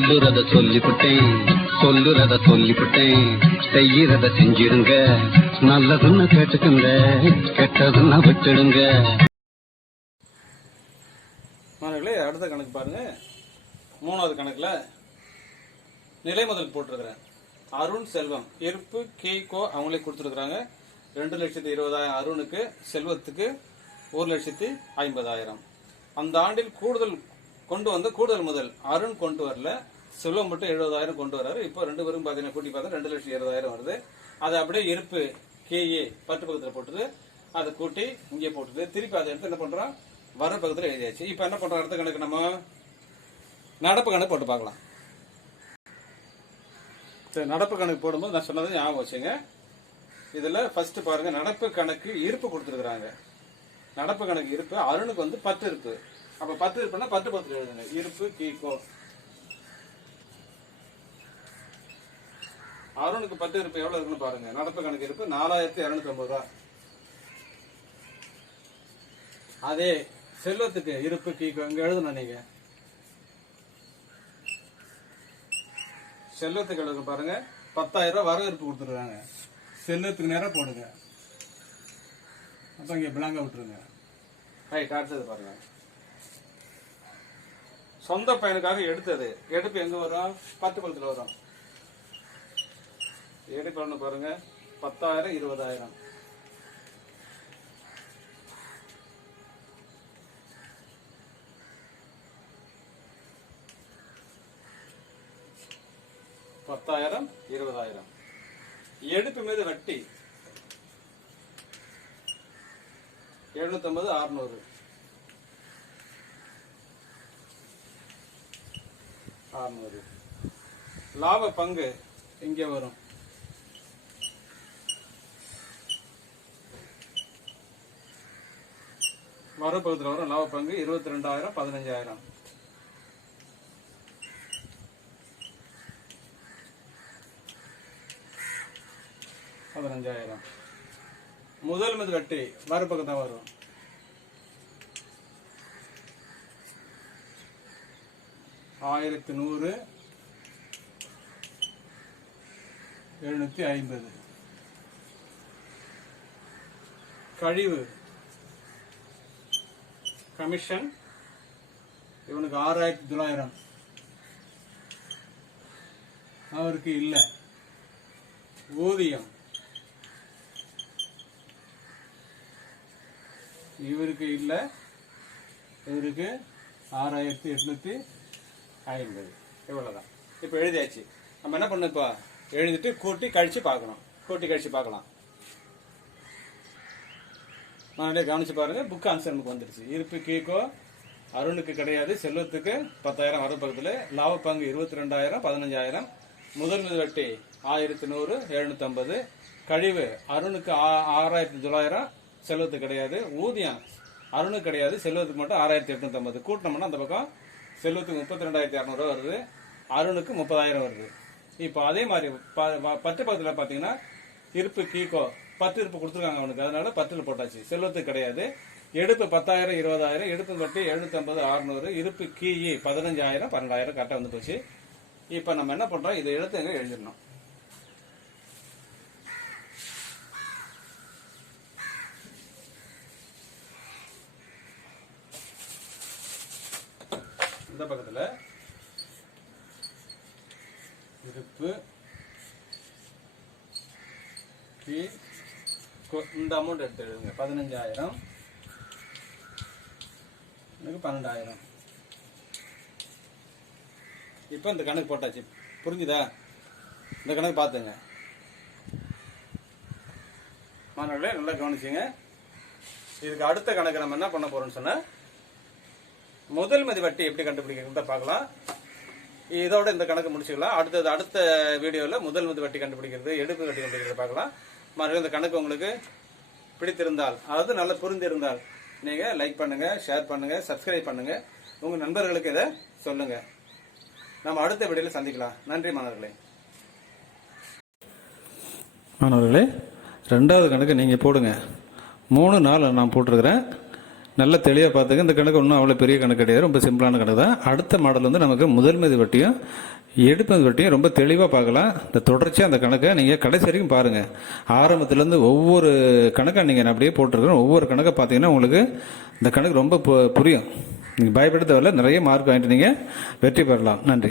சொல்லுறத சொல்லிவிட்டேன் சொல்லுறத சொல்லிவிட்டேன். செய்யறத செஞ்சிடுங்க நல்லதுன்னு கேட்டுக்குங்க கெட்டதுன்னா விட்டுடுங்க. மாணவர்களே அடுத்த கணக்கு பாருங்க. மூணாவது கணக்குல நிலை முதல் போட்டிருக்கிறேன். அருண் செல்வம் இருப்பு கீகோ அவங்களே கொடுத்துருக்குறாங்க. ரெண்டு லட்சத்தி இருபதாயிரம் அருணுக்கு செல்வத்துக்கு ஒரு லட்சத்தி ஐம்பதாயிரம். அந்த ஆண்டில் கூடுதல் கொண்டு வந்த கூடுதல் முதல் அருண் கொண்டு வரல. செல்வம் மட்டும் எழுபதாயிரம் கொண்டு வராரு. இப்போ ரெண்டு பேரும் பார்த்தீங்கன்னா கூட்டி பார்த்தா ரெண்டு லட்சத்தி இருபதாயிரம் வருது. அதை அப்படியே இருப்பு கேஏ பத்து பக்கத்தில் போட்டுது. அதை கூட்டி இங்கே போட்டுது. திருப்பி அதை எடுத்து என்ன பண்ணுறோம் வர பக்கத்தில் எழுதியாச்சு. இப்போ என்ன பண்ணுறோம் அடுத்த கணக்கு நம்ம நடப்பு கணக்கு போட்டு பார்க்கலாம். சரி நடப்பு கணக்கு போடும்போது நான் சொன்னதை ஞாபகம் வச்சுங்க. இதில் ஃபஸ்ட்டு பாருங்க நடப்பு கணக்கு இருப்பு கொடுத்துருக்குறாங்க. நடப்பு கணக்கு இருப்பு அருணுக்கு வந்து பத்து இருப்பு. அப்போ பத்து இருப்புன்னா பத்து பத்து எழுதுங்க. இருப்பு கீகோ அருணுக்கு பத்து இருப்பு எவ்வளவு இருக்குன்னு பாருங்க. நடப்பு கணக்கு இருப்பு நாலாயிரத்தி இருநூத்தி ஐம்பது ரூபா. அதே செல்வத்துக்கு இருப்பு கீக்கு இங்க எழுதணும் நீங்க. செல்வத்துக்கு எழுது பாருங்க. பத்தாயிரம் ரூபாய் வரவேற்பு கொடுத்துருக்காங்க. செல்வத்துக்கு நேரம் போடுங்க. அப்ப இங்க பிளாங்க விட்டுருங்க. ரைட் அடுத்தது பாருங்க. சொந்த பையனுக்காக எடுத்தது. எடுப்பு எங்க வரும்? பத்து பழத்துல வரும். எடுப்பு ஒண்ணு பாருங்க. பத்தாயிரம் இருபதாயிரம். பத்தாயிரம் இருபதாயிரம். எடுப்பு மீது வட்டி. எழுநூத்தம்பது அறுநூறு. அறுநூறு. லாப பங்கு இங்கே வரும். வரப்பகுதியில் வரும் லாப பங்கு இருபத்தி ரெண்டாயிரம் பதினஞ்சாயிரம். பதினஞ்சாயிரம். முதல் மீது கட்டி மறுபக்கம் தான் வரும். ஆயிரத்தி நூறு எழுநூத்தி ஐம்பது. கழிவு கமிஷன் இவனுக்கு ஆறாயிரத்தி தொள்ளாயிரம். அவருக்கு இல்லை. ஊதியம். இவருக்கு இல்லை. இவருக்கு ஆறாயிரத்தி எட்நூத்தி ஐம்பது. இவ்வளவுதான். இப்போ எழுதியாச்சு. நம்ம என்ன பண்ணணும் இப்போ? எழுதிட்டு கூட்டி கழிச்சு பார்க்கணும். கூட்டி கழிச்சு பார்க்கலாம். நானே கவனிச்சு பாருங்க புக் ஆன்சர் நமக்கு வந்துருச்சு. இருப்பு கீக்கோ அருணுக்கு கிடையாது செல்வத்துக்கு பத்தாயிரம் வர பக்கத்தில். லாப பங்கு இருபத்தி ரெண்டாயிரம் பதினஞ்சாயிரம். முதல் முதலட்டி வட்டி ஆயிரத்தி நூறு எழுநூற்றம்பது கழிவு அருணுக்கு ஆ- ஆறாயிரத்தி தொள்ளாயிரம் செல்வத்துக்கு கிடையாது. ஊதியம் அருணுக்கு கிடையாது செல்வத்துக்கு மட்டும் ஆறாயிரத்தி எட்நூற்றம்பது கூட்டினோம்னா அந்த பக்கம் செல்வத்துக்கு முப்பத்தி ரெண்டாயிரத்தி இரநூறுவா வருது அருணுக்கு முப்பதாயிரம் வருது. இப்போ அதே மாதிரி ப- பத்து பக்கத்தில் பார்த்தீங்கன்னா இருப்பு கீகோ பத்து இருப்பு கொடுத்துருக்காங்க அவனுக்கு. அதனால பத்தில் போட்டாச்சு. செல்வத்துக்கு கிடையாது. எடுப்பு பத்தாயிரம் இருபதாயிரம் எடுப்பு பட்டி எழுநூத்தம்பது அறுநூறு இருப்பு கீயி பதினஞ்சாயிரம் பன்னெண்டாயிரம் கரெக்டாக வந்து போச்சு. இப்போ நம்ம என்ன பண்றோம்? இதை எடுத்து எங்க எழுதிடணும்? இந்த பக்கத்தில் இருப்பு கீழ் இந்த அமௌண்ட் எடுத்து எழுதுங்க பதினஞ்சாயிரம். எனக்கு பன்னெண்டாயிரம். இப்போ இந்த கணக்கு போட்டாச்சு. புரிஞ்சுதா? இந்த கணக்கு பார்த்துங்க. மாணவர்களே நல்லா கவனிச்சுங்க. இதுக்கு அடுத்த கணக்கு நம்ம என்ன பண்ண போறோம்னு சொன்னா முதல் மதி வட்டி எப்படி கண்டுபிடிக்கிறத பார்க்கலாம். இதோட இந்த கணக்கு முடிச்சுக்கலாம். அடுத்தது அடுத்த வீடியோவில் முதல் மதி வட்டி கண்டுபிடிக்கிறது எடுப்பு வட்டி கண்டுபிடிக்கிறத பார்க்கலாம். மறுபடியும் இந்த கணக்கு உங்களுக்கு பிடித்திருந்தால் அதாவது நல்லா புரிந்திருந்தால் நீங்கள் லைக் பண்ணுங்கள் ஷேர் பண்ணுங்கள் சப்ஸ்கிரைப் பண்ணுங்கள் உங்கள் நண்பர்களுக்கு இதை சொல்லுங்கள் நம்ம அடுத்த வீடியோவில் சந்திக்கலாம். நன்றி மாணவர்களே. மாணவர்களே ரெண்டாவது கணக்கு நீங்கள் போடுங்க. மூணு நாலு நான் போட்டிருக்கிறேன். நல்ல தெளிவாக பார்த்துங்க. இந்த கணக்கு ஒன்றும் அவ்வளோ பெரிய கணக்கு கிடையாது. ரொம்ப சிம்பிளான கணக்கு தான் அடுத்த மாடல் வந்து நமக்கு முதல் மீது வட்டியும் எடுப்பது பற்றியும் ரொம்ப தெளிவாக பார்க்கலாம். இந்த தொடர்ச்சியாக அந்த கணக்கை நீங்கள் கடைசி வரைக்கும் பாருங்கள் ஆரம்பத்துலேருந்து ஒவ்வொரு கணக்கை நீங்கள் நான் அப்படியே போட்டிருக்கிறோம் ஒவ்வொரு கணக்கை பார்த்தீங்கன்னா உங்களுக்கு இந்த கணக்கு ரொம்ப பு- புரியும். நீங்கள் பயப்பட தேவையில்ல நிறைய மார்க் வாங்கிட்டு நீங்கள் வெற்றி பெறலாம். நன்றி.